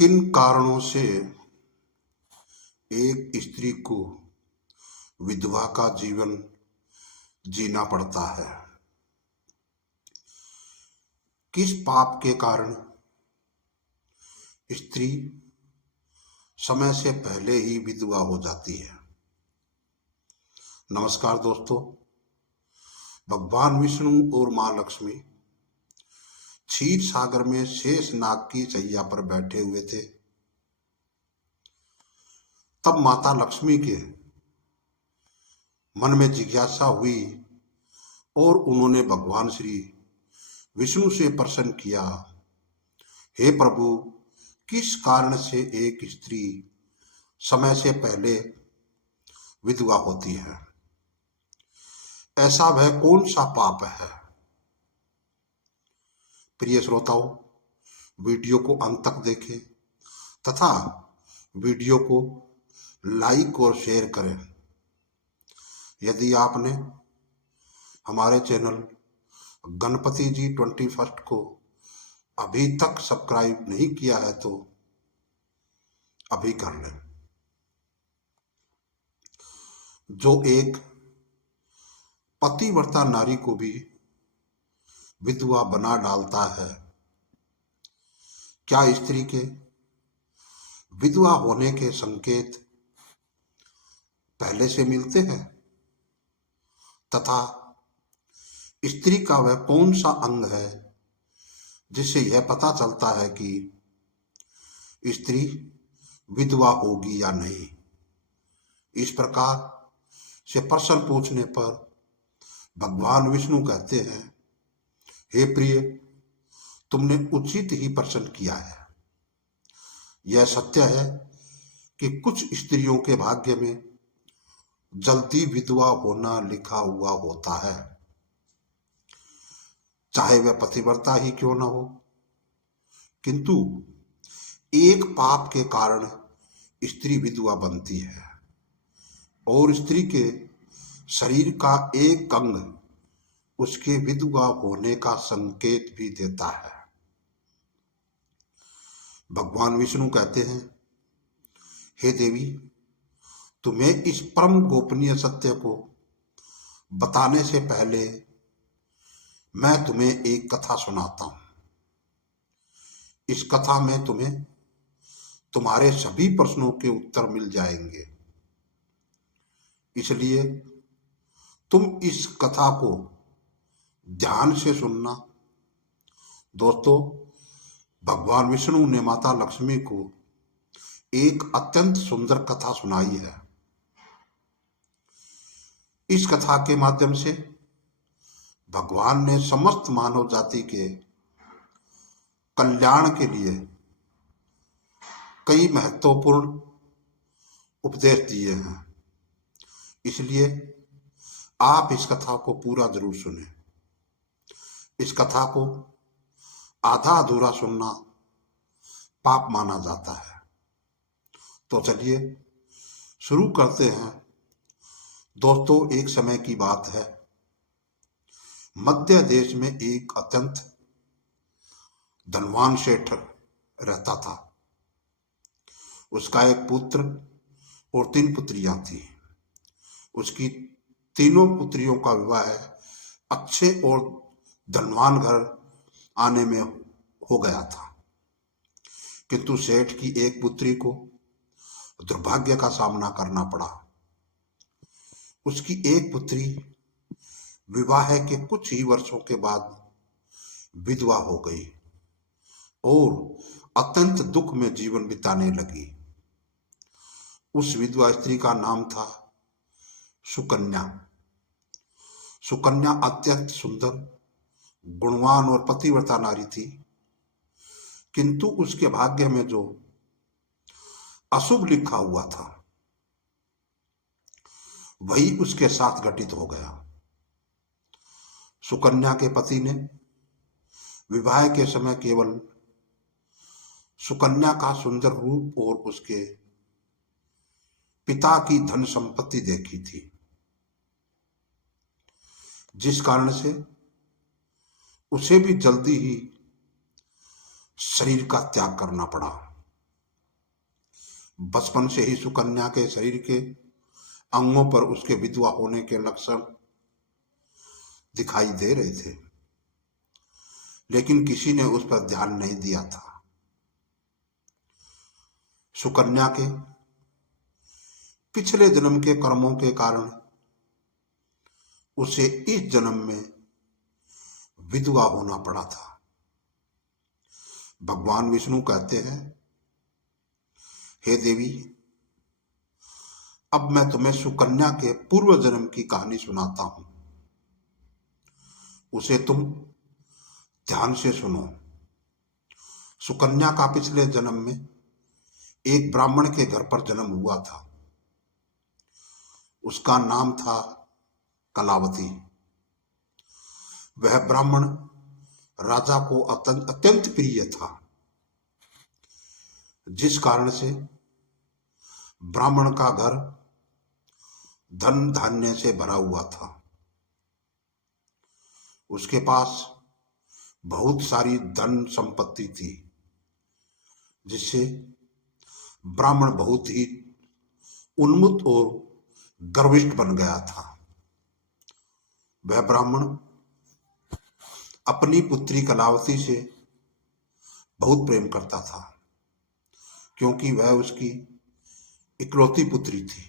किन कारणों से एक स्त्री को विधवा का जीवन जीना पड़ता है? किस पाप के कारण स्त्री समय से पहले ही विधवा हो जाती है? नमस्कार दोस्तों, भगवान विष्णु और मां लक्ष्मी क्षीर सागर में शेष नाग की शैया पर बैठे हुए थे। तब माता लक्ष्मी के मन में जिज्ञासा हुई और उन्होंने भगवान श्री विष्णु से प्रश्न किया, हे प्रभु, किस कारण से एक स्त्री समय से पहले विधवा होती है? ऐसा वह कौन सा पाप है? प्रिय श्रोताओं, वीडियो को अंत तक देखें तथा वीडियो को लाइक और शेयर करें। यदि आपने हमारे चैनल गणपति जी 21 को अभी तक सब्सक्राइब नहीं किया है तो अभी कर लें। जो एक पतिव्रता नारी को भी विधवा बना डालता है, क्या स्त्री के विधवा होने के संकेत पहले से मिलते हैं? तथा स्त्री का वह कौन सा अंग है जिससे यह पता चलता है कि स्त्री विधवा होगी या नहीं? इस प्रकार से प्रश्न पूछने पर भगवान विष्णु कहते हैं, हे प्रिय, तुमने उचित ही प्रश्न किया है। यह सत्य है कि कुछ स्त्रियों के भाग्य में जल्दी विधवा होना लिखा हुआ होता है, चाहे वह पतिव्रता ही क्यों न हो। किंतु एक पाप के कारण स्त्री विधवा बनती है और स्त्री के शरीर का एक अंग उसके विधवा होने का संकेत भी देता है। भगवान विष्णु कहते हैं, हे देवी, तुम्हें इस परम गोपनीय सत्य को बताने से पहले मैं तुम्हें एक कथा सुनाता हूं। इस कथा में तुम्हें तुम्हारे सभी प्रश्नों के उत्तर मिल जाएंगे, इसलिए तुम इस कथा को ध्यान से सुनना। दोस्तों, भगवान विष्णु ने माता लक्ष्मी को एक अत्यंत सुंदर कथा सुनाई है। इस कथा के माध्यम से भगवान ने समस्त मानव जाति के कल्याण के लिए कई महत्वपूर्ण उपदेश दिए हैं, इसलिए आप इस कथा को पूरा जरूर सुनें। इस कथा को आधा अधूरा सुनना पाप माना जाता है। तो चलिए शुरू करते हैं। दोस्तों, एक समय की बात है, मध्य देश में एक अत्यंत धनवान सेठ रहता था। उसका एक पुत्र और 3 पुत्रियां थी। उसकी तीनों पुत्रियों का विवाह अच्छे और धनवान घर आने में हो गया था, किंतु सेठ की एक पुत्री को दुर्भाग्य का सामना करना पड़ा। उसकी एक पुत्री विवाह के कुछ ही वर्षों के बाद विधवा हो गई और अत्यंत दुख में जीवन बिताने लगी। उस विधवा स्त्री का नाम था सुकन्या। सुकन्या अत्यंत सुंदर, गुणवान और पतिव्रता नारी थी, किंतु उसके भाग्य में जो अशुभ लिखा हुआ था वही उसके साथ घटित हो गया। सुकन्या के पति ने विवाह के समय केवल सुकन्या का सुंदर रूप और उसके पिता की धन संपत्ति देखी थी, जिस कारण से उसे भी जल्दी ही शरीर का त्याग करना पड़ा। बचपन से ही सुकन्या के शरीर के अंगों पर उसके विधवा होने के लक्षण दिखाई दे रहे थे, लेकिन किसी ने उस पर ध्यान नहीं दिया था। सुकन्या के पिछले जन्म के कर्मों के कारण उसे इस जन्म में विधवा होना पड़ा था। भगवान विष्णु कहते हैं, हे देवी, अब मैं तुम्हें सुकन्या के पूर्व जन्म की कहानी सुनाता हूं, उसे तुम ध्यान से सुनो। सुकन्या का पिछले जन्म में एक ब्राह्मण के घर पर जन्म हुआ था। उसका नाम था कलावती। वह ब्राह्मण राजा को अत्यंत प्रिय था, जिस कारण से ब्राह्मण का घर धन धान्य से भरा हुआ था। उसके पास बहुत सारी धन संपत्ति थी, जिससे ब्राह्मण बहुत ही उन्मत्त और गर्विष्ठ बन गया था। वह ब्राह्मण अपनी पुत्री कलावती से बहुत प्रेम करता था, क्योंकि वह उसकी इकलौती पुत्री थी।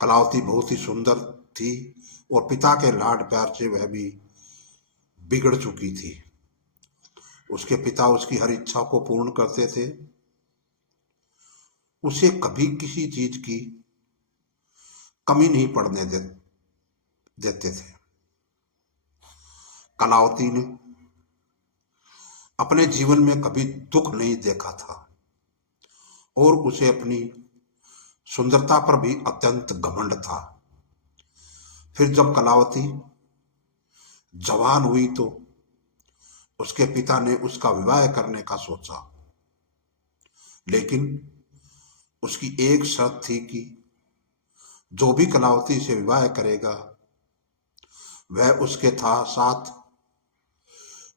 कलावती बहुत ही सुंदर थी और पिता के लाड प्यार से वह भी बिगड़ चुकी थी। उसके पिता उसकी हर इच्छा को पूर्ण करते थे। उसे कभी किसी चीज की कमी नहीं पड़ने देते थे। कलावती ने अपने जीवन में कभी दुख नहीं देखा था और उसे अपनी सुंदरता पर भी अत्यंत घमंड था। फिर जब कलावती जवान हुई तो उसके पिता ने उसका विवाह करने का सोचा, लेकिन उसकी एक शर्त थी कि जो भी कलावती से विवाह करेगा वह उसके साथ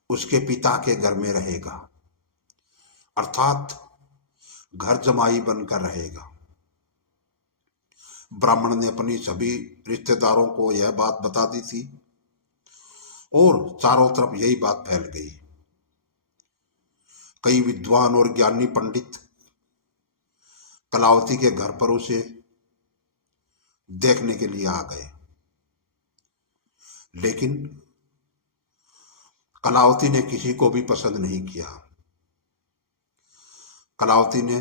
उसके पिता के घर में रहेगा, अर्थात घर जमाई बनकर रहेगा। ब्राह्मण ने अपनी सभी रिश्तेदारों को यह बात बता दी थी और चारों तरफ यही बात फैल गई। कई विद्वान और ज्ञानी पंडित कलावती के घर पर उसे देखने के लिए आ गए, लेकिन कलावती ने किसी को भी पसंद नहीं किया। कलावती ने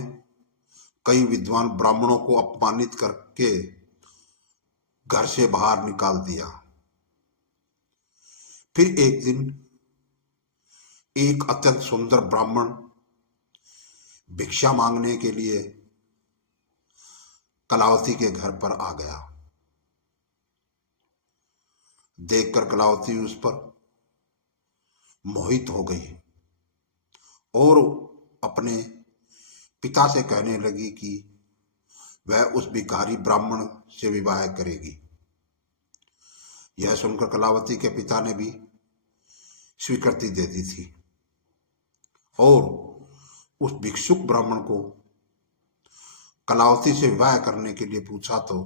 कई विद्वान ब्राह्मणों को अपमानित करके घर से बाहर निकाल दिया। फिर एक दिन एक अत्यंत सुंदर ब्राह्मण भिक्षा मांगने के लिए कलावती के घर पर आ गया। देखकर कलावती उस पर मोहित हो गई और अपने पिता से कहने लगी कि वह उस भिखारी ब्राह्मण से विवाह करेगी। यह सुनकर कलावती के पिता ने भी स्वीकृति दे दी थी और उस भिक्षुक ब्राह्मण को कलावती से विवाह करने के लिए पूछा तो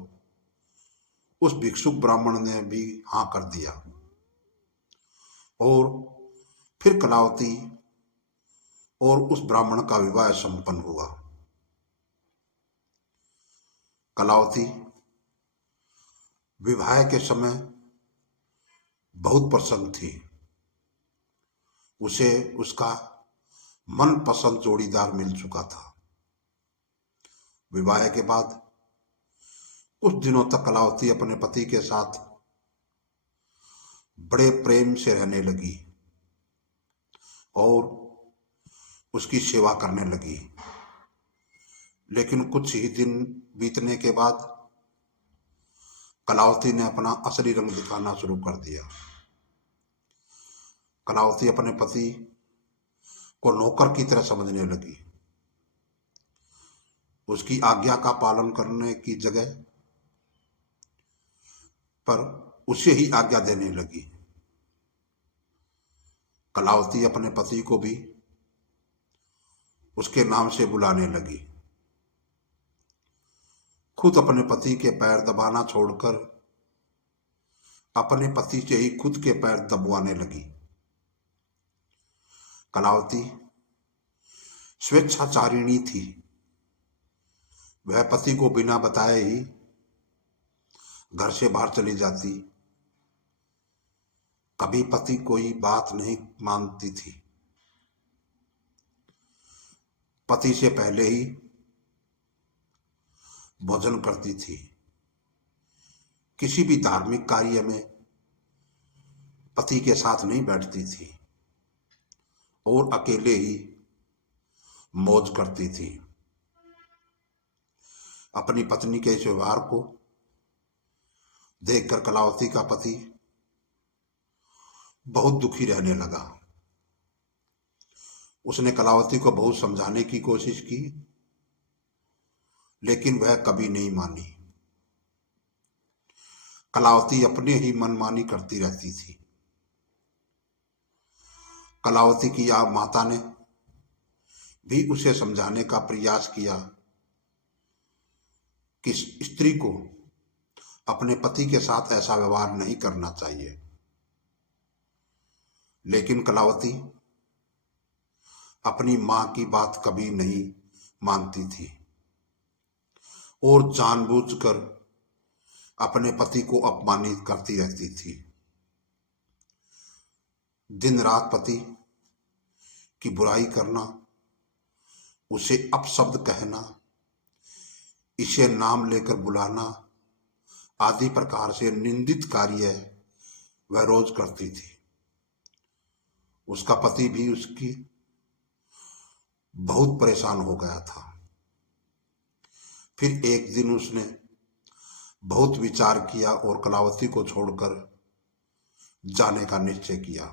उस भिक्षुक ब्राह्मण ने भी हाँ कर दिया और फिर कलावती और उस ब्राह्मण का विवाह संपन्न हुआ। कलावती विवाह के समय बहुत प्रसन्न थी। उसे उसका मनपसंद जोड़ीदार मिल चुका था। विवाह के बाद कुछ दिनों तक कलावती अपने पति के साथ बड़े प्रेम से रहने लगी और उसकी सेवा करने लगी, लेकिन कुछ ही दिन बीतने के बाद कलावती ने अपना असली रंग दिखाना शुरू कर दिया। कलावती अपने पति को नौकर की तरह समझने लगी। उसकी आज्ञा का पालन करने की जगह पर उसे ही आज्ञा देने लगी। कलावती अपने पति को भी उसके नाम से बुलाने लगी। खुद अपने पति के पैर दबाना छोड़कर अपने पति से ही खुद के पैर दबवाने लगी। कलावती स्वेच्छाचारिणी थी। वह पति को बिना बताए ही घर से बाहर चली जाती। कभी पति कोई बात नहीं मानती थी। पति से पहले ही भोजन करती थी। किसी भी धार्मिक कार्य में पति के साथ नहीं बैठती थी और अकेले ही मौज करती थी। अपनी पत्नी के इस व्यवहार को देखकर कलावती का पति बहुत दुखी रहने लगा। उसने कलावती को बहुत समझाने की कोशिश की, लेकिन वह कभी नहीं मानी। कलावती अपने ही मनमानी करती रहती थी। कलावती की माता ने भी उसे समझाने का प्रयास किया कि स्त्री को अपने पति के साथ ऐसा व्यवहार नहीं करना चाहिए, लेकिन कलावती अपनी मां की बात कभी नहीं मानती थी और जानबूझकर अपने पति को अपमानित करती रहती थी। दिन रात पति की बुराई करना, उसे अपशब्द कहना, इसे नाम लेकर बुलाना आदि प्रकार से निंदित कार्य वह रोज करती थी। उसका पति भी उसकी बहुत परेशान हो गया था। फिर एक दिन उसने बहुत विचार किया और कलावती को छोड़कर जाने का निश्चय किया।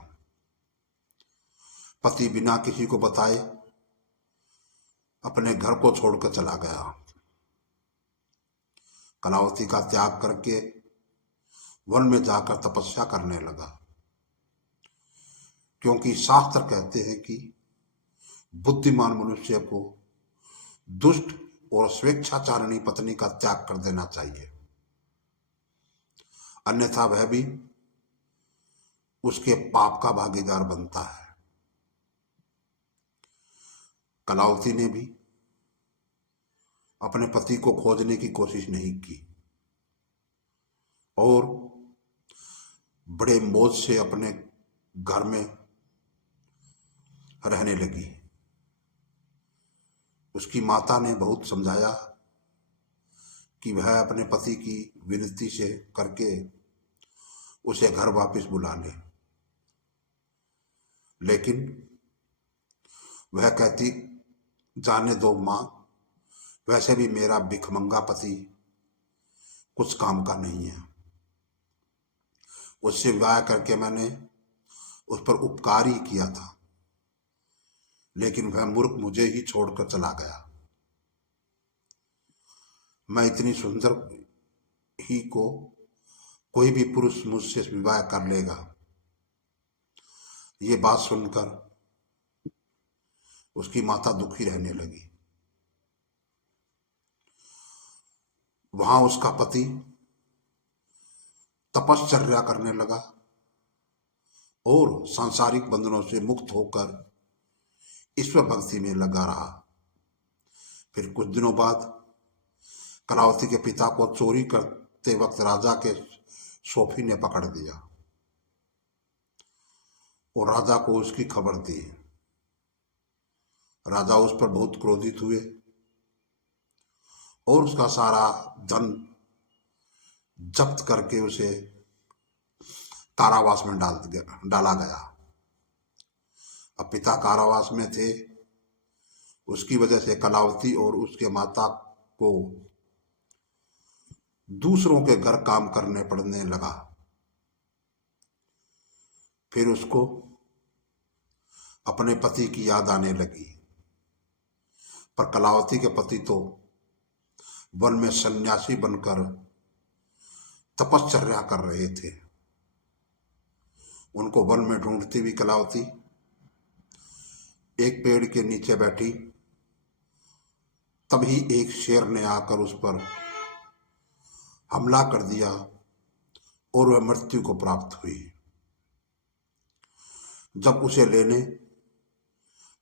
पति बिना किसी को बताए अपने घर को छोड़कर चला गया। कलावती का त्याग करके वन में जाकर तपस्या करने लगा, क्योंकि शास्त्र कहते हैं कि बुद्धिमान मनुष्य को दुष्ट और स्वेच्छाचारिणी पत्नी का त्याग कर देना चाहिए, अन्यथा वह भी उसके पाप का भागीदार बनता है। कलावती ने भी अपने पति को खोजने की कोशिश नहीं की और बड़े मौज से अपने घर में रहने लगी। उसकी माता ने बहुत समझाया कि वह अपने पति की विनती से करके उसे घर वापस बुला ले, लेकिन वह कहती, जाने दो मां, वैसे भी मेरा भिखमंगा पति कुछ काम का नहीं है। उससे विवाह करके मैंने उस पर उपकार ही किया था, लेकिन वह मूर्ख मुझे ही छोड़कर चला गया। मैं इतनी सुंदर ही को कोई भी पुरुष मुझसे विवाह कर लेगा। ये बात सुनकर उसकी माता दुखी रहने लगी। वहां उसका पति तपश्चर्या करने लगा और सांसारिक बंधनों से मुक्त होकर ईश्वर भक्ति में लगा रहा। फिर कुछ दिनों बाद कलावती के पिता को चोरी करते वक्त राजा के सोफी ने पकड़ दिया और राजा को उसकी खबर दी। राजा उस पर बहुत क्रोधित हुए और उसका सारा धन जब्त करके उसे कारावास में डाला गया। अब पिता कारावास में थे, उसकी वजह से कलावती और उसके माता को दूसरों के घर काम करने पड़ने लगा। फिर उसको अपने पति की याद आने लगी, पर कलावती के पति तो वन में सन्यासी बनकर तपश्चर्या कर रहे थे। उनको वन में ढूंढती हुई कलावती एक पेड़ के नीचे बैठी, तभी एक शेर ने आकर उस पर हमला कर दिया और वह मृत्यु को प्राप्त हुई। जब उसे लेने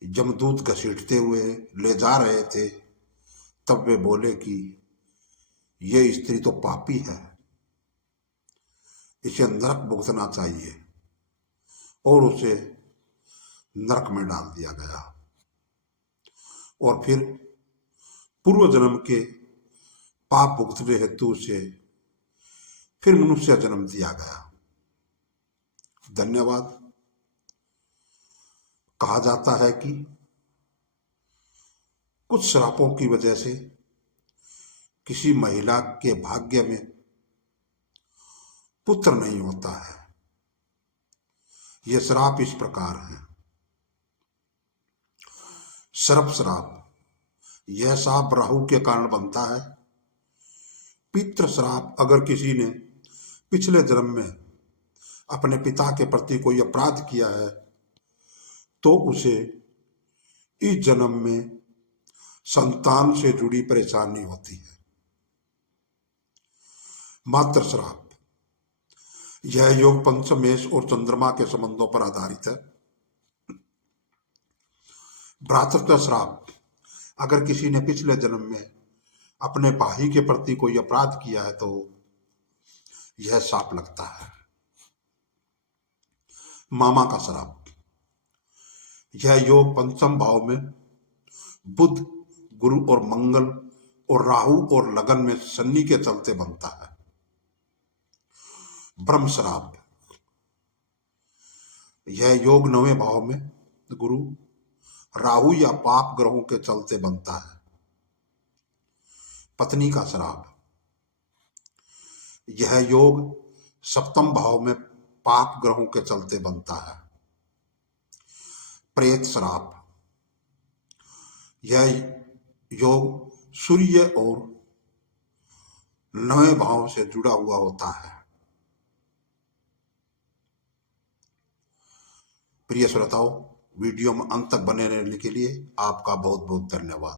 यमदूत घसीटते हुए ले जा रहे थे, तब वे बोले कि ये स्त्री तो पापी है, इसे नरक भुगतना चाहिए, और उसे नरक में डाल दिया गया। और फिर पूर्व जन्म के पाप भुगतने हेतु उसे फिर मनुष्य जन्म दिया गया। धन्यवाद। कहा जाता है कि कुछ श्रापों की वजह से किसी महिला के भाग्य में पुत्र नहीं होता है। यह श्राप इस प्रकार है। सर्प श्राप, यह श्राप राहु के कारण बनता है। पितृ श्राप, अगर किसी ने पिछले जन्म में अपने पिता के प्रति कोई अपराध किया है तो उसे इस जन्म में संतान से जुड़ी परेशानी होती है। मातृ श्राप, यह योग पंचमेश और चंद्रमा के संबंधों पर आधारित है। भ्रातृत्व श्राप, अगर किसी ने पिछले जन्म में अपने भाई के प्रति कोई अपराध किया है तो यह श्राप लगता है। मामा का श्राप, यह योग पंचम भाव में बुध, गुरु और मंगल और राहु और लगन में शनि के चलते बनता है। ब्रह्म श्राप, यह योग 9वें भाव में गुरु, राहु या पाप ग्रहों के चलते बनता है। पत्नी का श्राप, यह योग 7वें भाव में पाप ग्रहों के चलते बनता है। प्रेत श्राप, यह योग सूर्य और 9वें भाव से जुड़ा हुआ होता है। प्रिय श्रोताओं, वीडियो में अंत तक बने रहने के लिए आपका बहुत बहुत धन्यवाद।